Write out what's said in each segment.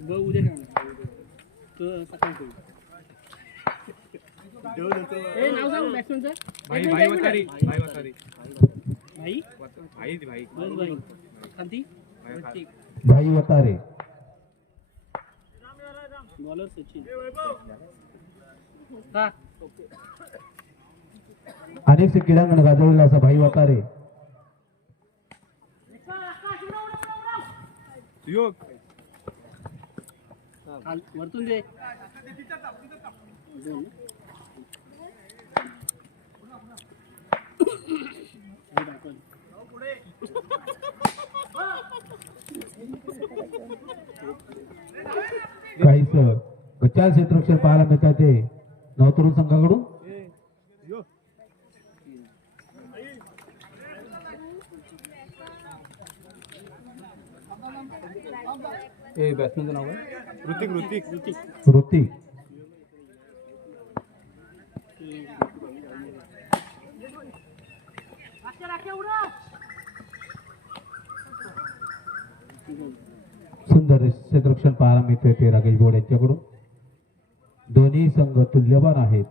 ग उद्या खेळणार तर सकाळी खेळू ए नाव सांग बॅट्समॅनचं भाई भाई वतारी. भाई वतारी. भाई? भाई भाई. बस भाई खांती ठीक भाई वतारे. बॉलर सचिन. हा. अनेक क्रीडांगण गाजवलेला असा भाई वतारे. योग खाल वरतून दे. काहीच गचाल क्षेत्ररक्षण पाहायला मिळतात ते. नवतरुण संघाकडून? ए बॅट्समॅनचं नाव काय? ऋतिक ऋतिक. ऋतिक. ऋतिक सुंदर क्षेत्ररक्षण पाहायला मिळते ते राकेश बोड यांच्याकडून. दोन्ही संघ तुल्यवान आहेत.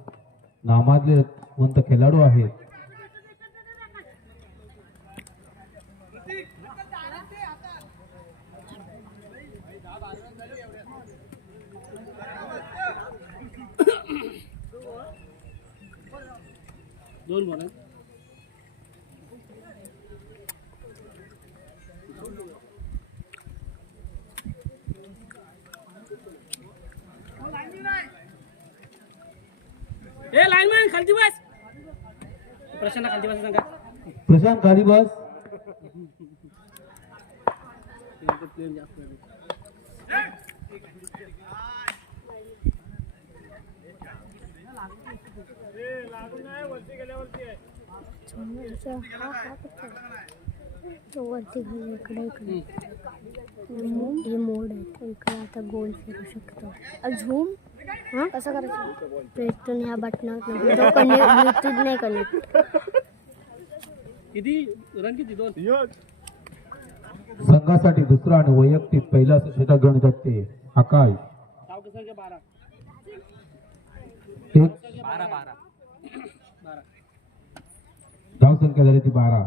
नामाजले वंत खेळाडू आहेत? दोन बॉल आहेत ए लाईनमॅन खालती बस. प्रशांत खालती बस सांगा. प्रशांत जास्त. तो वरती घाल इकडे इकडे हे मोड आहे तो इकडे आता गोल फिरू शकतो झूम हा कसं करायचं पेटून ह्या बटनावर तो कनेक्ट ब्लूटूथ नाही कनेक्ट किती? रन किती? दोन. संघासाठी दुसरा आणि वैयक्तिक पहिला षटक घेऊन येतात ते आकाश बारा? धाव संख्या झाली ती बारा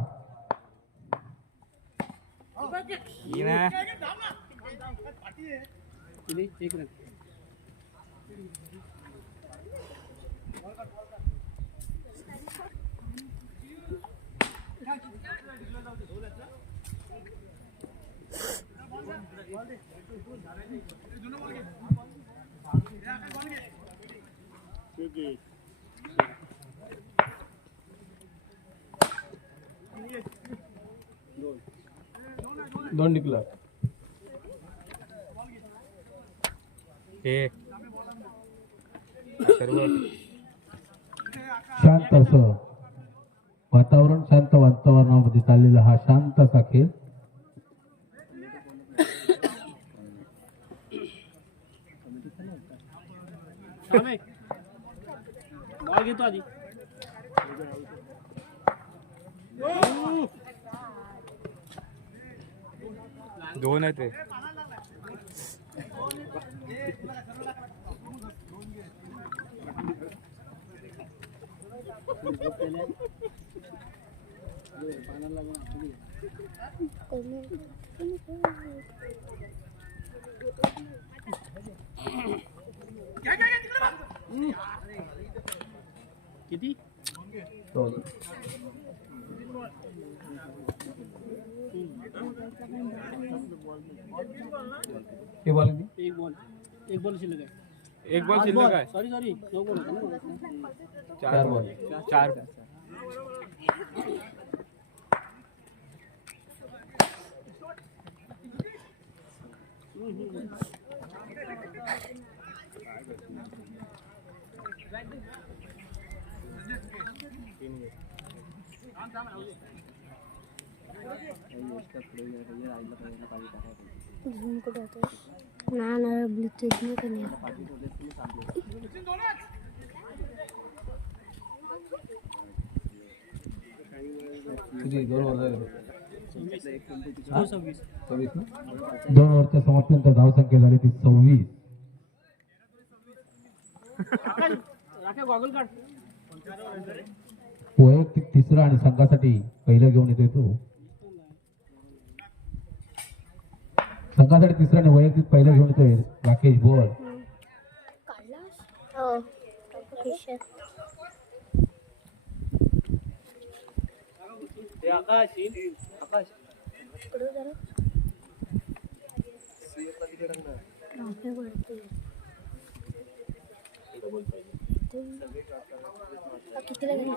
एक दोन निकला शांत असं. वातावरण शांत वातावरणामध्ये चाललेला हा शांत असा खेळ. बॉल घेतो आधी. दोन आहे ते हे बॉल किती? एक बॉल. एक बॉल शिल्लक आहे. एक बॉल शिल्लक आहे. सॉरी सॉरी नऊ बॉल चार बॉल. चार झूम कुठं होतो ना ना ब्लूटूथ नाही कमी दोन बॉल झाले. हो, सव्वीस ओव्हरच्या समाप्तीनंतर धावसंख्या झाली ती सव्वीस आकाश वैयक्तिक तिसरा आणि संघासाठी पहिलं घेऊन येतोय तो संघासाठी तिसरा आणि वैयक्तिक पहिलं घेऊन येतोय राकेश बोर काढलास हो खिशात. हे आकाश आकाश इकडं जरा. राखे वरती. हा, कितीला गेला?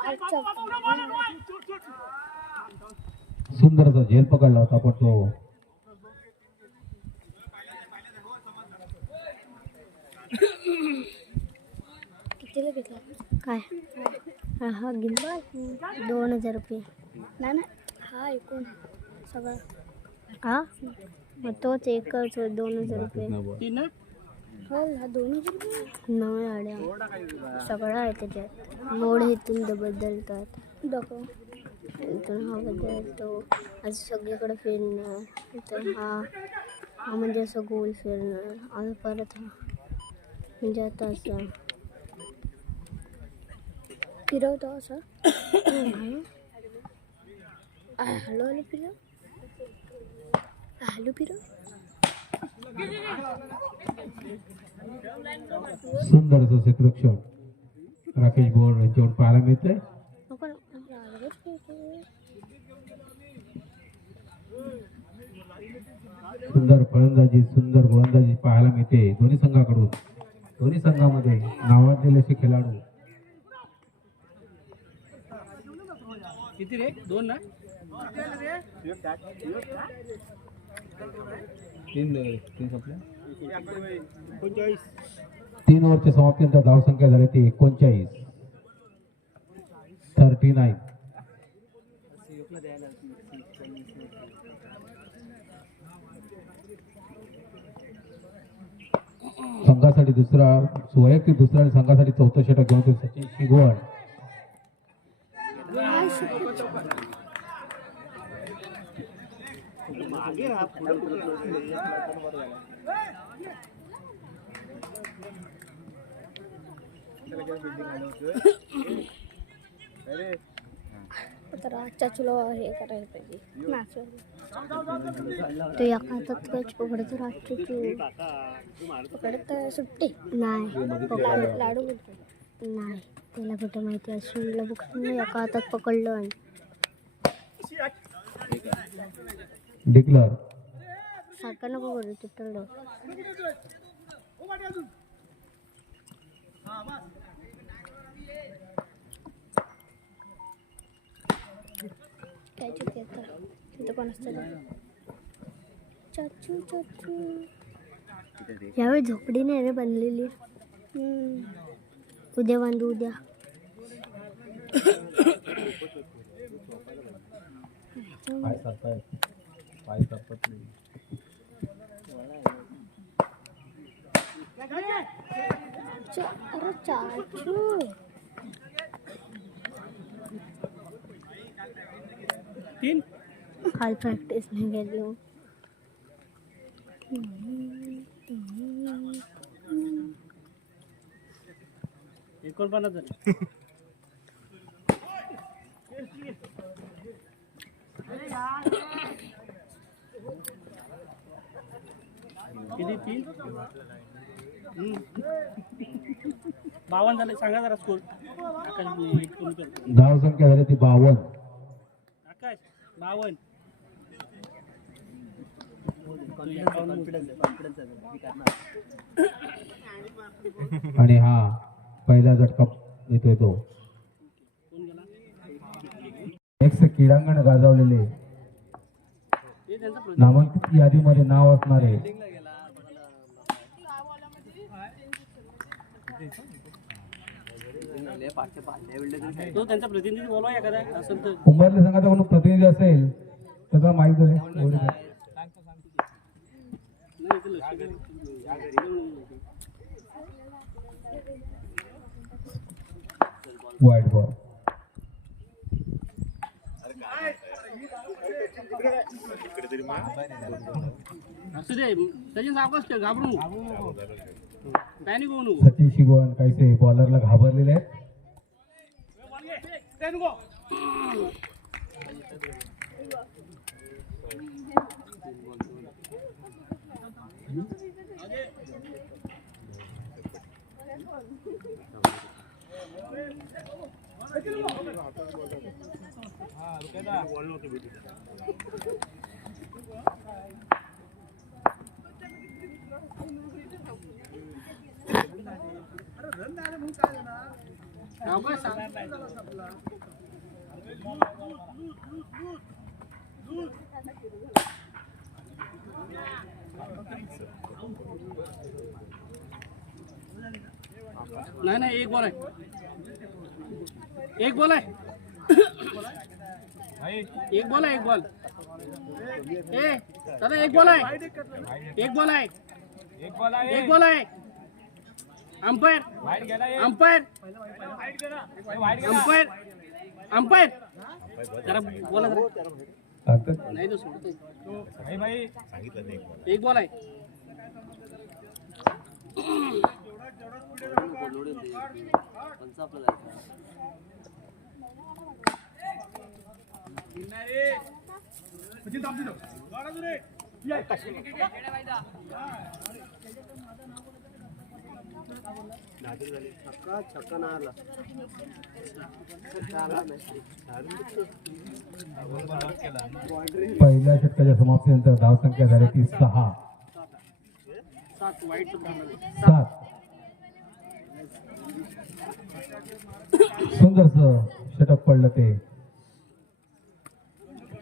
आठचा. सुंदर असा झेल पकडला होता पण तो कितीला घेतला काय? हा हा गिंबल दोन हजार रुपये. नाही ना हा एकूण सगळं. हा? मग तोच एकच दोन हजार रुपये. हो हा दोन हजार रुपये. आड्या सगळं आहे त्याच्यात. मोड इथून बदलतात डोकं इथून हा बदलतो असं सगळीकडे फिरणं. इथं हा. हा म्हणजे असं गोल फिरणं. आणि परत हा. म्हणजे आता असं फिरवतो असं. हॅलो हॅलो फिरव. हॅलो फिरव. सुंदर असं क्षेत्ररक्षण राकेश बोर यांच्यावर पाहायला मिळतंय. सुंदर फलंदाजी सुंदर गोलंदाजी पाहायला मिळते. दोन्ही संघाकडून. दोन्ही संघामध्ये नावाजलेले असे खेळाडू. किती रे? दोन ना? तीन तीन संपल्या तीन ओव्हरच्या समाप्तीनंतर धावसंख्या झाली ती एकोणचाळीस. थर्टी नाईन संघासाठी दुसरा वैयक्तिक दुसरा आणि संघासाठी चौथं षटक घेऊन सचिन शिगवण तर आजच्या तुला हे करायला पाहिजे. तो एका हातात कच पकडतो तू. पकडत सुट्टी? नाही. लाडू लाडू नाही. त्याला कुठं माहिती असून बघून एका हातात पकडलं आणि. सारखं नको करू तुटलं काय चुकी आता? तिथं कोण असतं चाचू चाचू. यावेळी झोपडी नाही रे बनलेली. हम्म. उद्या बांधू उद्या. पाय सरपाय पाय सरपत नाही. चा- अरे चाचू. तीन. काल प्रॅक्टिस नाही गेली हो. एकोणपन्नास झाले किती? तीन. बावन्न झाले. सांगा जरा स्कोर आकाश एक कमी करतो धावसंख्या झाली ती बावन्न. आकाश बावन्न. आणि हा पहिला झटका येतोय तो. एक्स क्रीडांगण गाजवलेले. नामांकित यादीमध्ये नाव असणारे. त्यांचा प्रतिनिधी उंबरले संघाचा कोण प्रतिनिधी असेल त्याचा माहीत झाले एवढे काय. नाही इथे लक्ष द्या. वाईट बॉल सचिन शिगवण काहीसे बॉलरला घाबरलेले आहेत. नाही नाही एक बॉल आहे एक बॉल आहे. एक बॉल आहे एक बॉल. ए दादा एक बॉल आहे. एक बॉल आहे. एक बॉल आहे. अंपायर. अंपायर. अंपायर. अंपायर. जरा बोला नाही तो सोडतोय. एक बॉल आहे. पहिल्या षटकाच्या समाप्तीनंतर धावसंख्या झाली ती सहा. सात. वाईट सात सुंदरच षटक पडलं ते.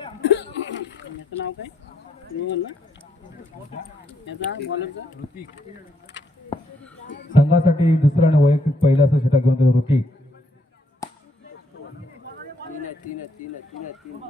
याचं नाव काय? रोहन ना? याचा बॉलरचा संघासाठी दुसरा आणि वैयक्तिक पहिला असं षटक घेऊन तो ऋतिक. तीन आहे तीन आहे तीन आहे तीन आहे तीन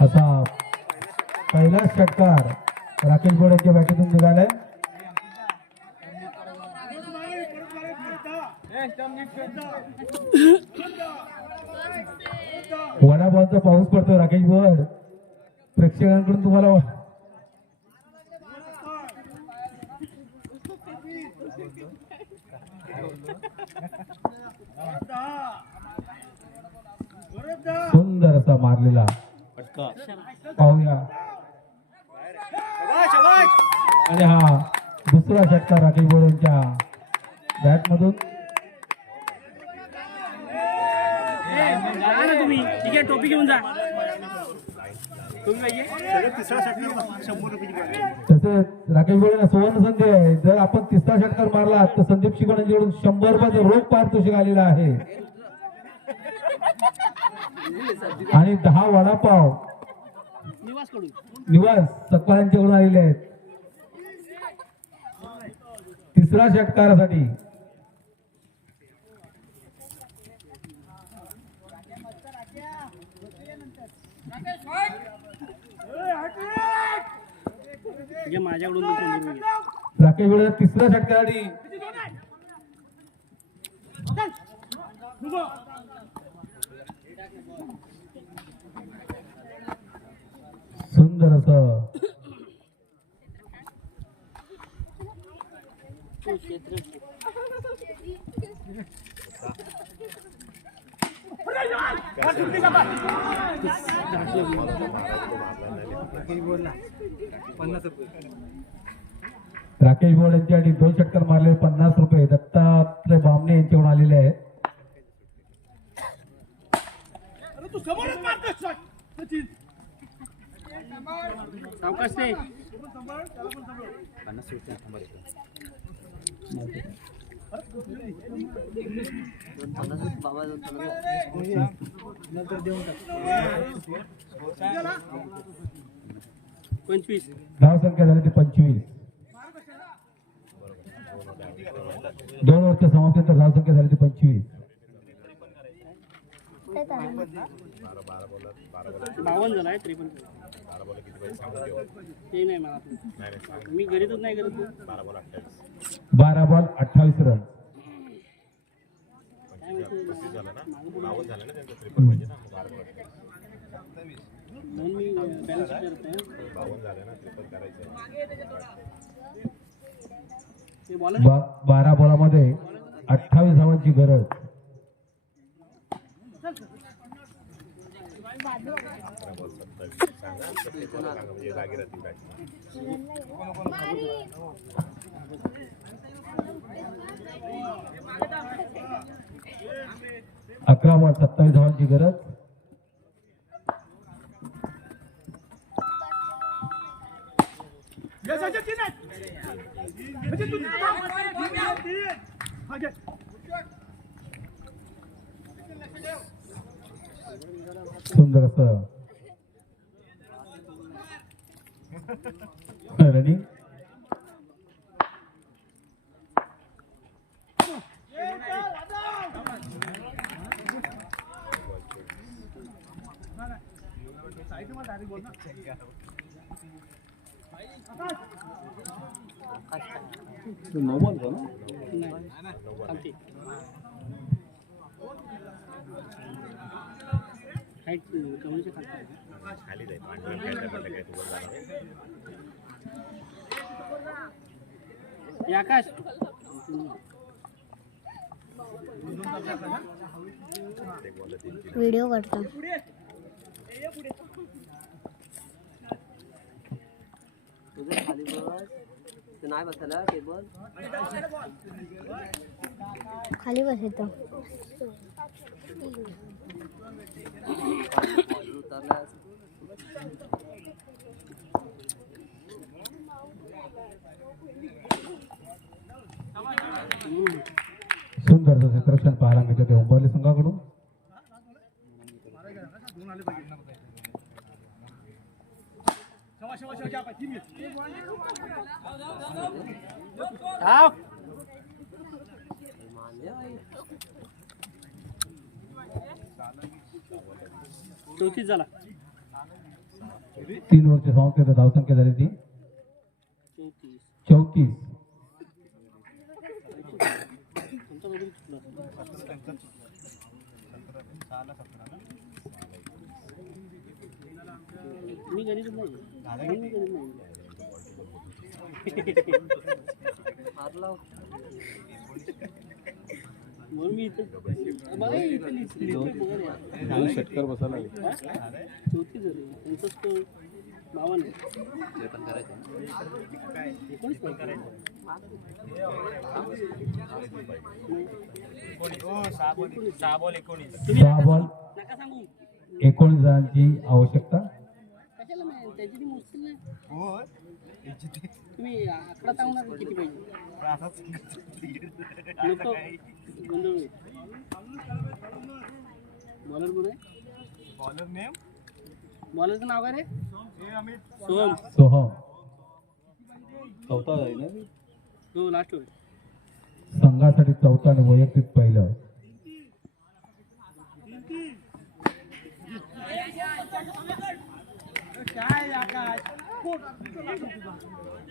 असा पहिला षटकार राकेश बोड यांच्या बॅटीतून निघालाय. वडापावचा पाऊस पडतो राकेश बोर्ड प्रेक्षकांकडून तुम्हाला सुंदर असा मारलेला. पाहूया. आणि हा दुसरा षटकार राखी बोड बॅट मधून तुम्ही. टोपी घेऊन जा. तसेच राकेश बोड सुवर्ण संधी आहे. जर आपण तिसरा षटकार मारला तर संदीप शिकवण्याकडून शंभर रुपयाचं रोख पारितोषिक आलेला आहे. आणि दहा वडापाव निवासकडून आलेले आहेत. तिसरा षटकारासाठी घे माझ्याकडून तू घे. राकेश बोड तिसऱ्या षटकासाठी सुंदर असं. तो क्षेत्र राकेश बोड यांच्यासाठी दोन षटकार मारले पन्नास रुपये. दत्तात्रय बामणे यांच्याकडून आलेले आहेत. अरे तू समोरच मारतोय शॉट सचिन सावकाश ते पंचवीस. धाव संख्या झाली ती पंचवीस. दोन ओव्हरच्या समाप्तीनंतर धाव संख्या झाली ती पंचवीस. बावन्न झाला आहे ते नाही मला मी गणितच नाही करत बारा बॉल अठ्ठावीस रन म्हणून मी बॅलन्स करत ते बॉल बा- बारा बॉलामध्ये अठ्ठावीस धावांची गरज. अकरा बॉल सत्तावीस धावांची गरज. या सचिन तीन आहेत. सचिन तू तिथे थांब. तीन. हा, घे. सुंदर असं रनिंग नऊ बॉल ना नाही. थांबते. हाईट कमीच्या खाली आहे. हे आकाश. व्हिडिओ करतो तुझं खाली बस. तू नाही बसायला टेबल खाली बसायचं उतरलास. सुंदर असं क्षेत्ररक्षण पाहायला मिळते ते उंबरली संघाकडून. शवा, झाला. तीन ओव्हरच्या समाप्तीनंतर धावसंख्या झाली ती. चौतीस. म्हणून मी इथं बघा इथं लिहित- लिहितोय बघा ना. दोन षटकार बसायला लागले. हा? चौतीस झाले त्यांचंच तो एकोणीस नाही. तुम्ही सहा बॉल नका सांगू. एकोणीस रनांची आवश्यकता? कशाला नाही त्याची ती मुश्किल नाही. तुम्ही आकडा सांगणार का किती पाहिजे नको गोंधळ बॉलर कोण आहे बॉलर नेम बॉलरचं नाव काय रे सोहम सोहम चौथा आहे ना हो लास्ट होय संघासाठी चौथा आणि वैयक्तिक पहिलं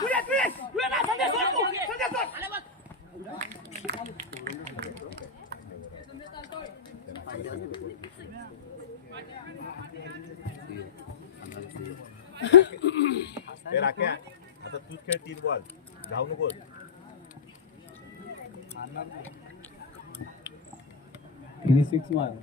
Cuida, Cris! Cuida, Sander Soto! Sander Soto! Hey, Rakya, that's a tooth care team ball. Down the goal. Three, six, one.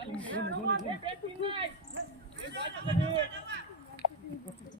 बे